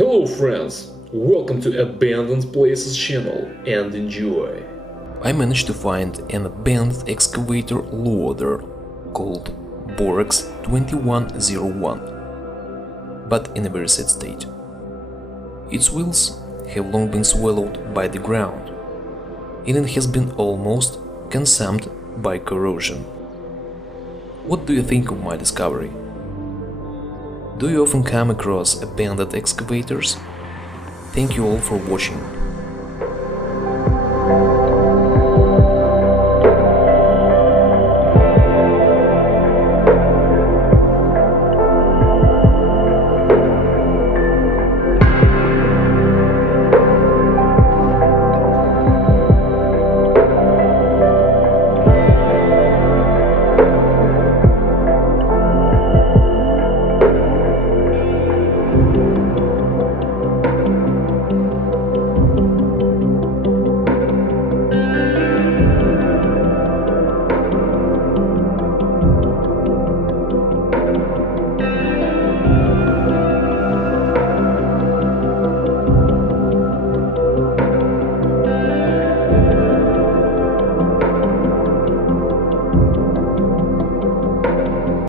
Hello friends, welcome to Abandoned Places channel and enjoy. I managed to find an abandoned excavator loader called Borex 2101, but in a very sad state. Its wheels have long been swallowed by the ground, and it has been almost consumed by corrosion. What do you think of my discovery? Do you often come across abandoned excavators? Thank you all for watching.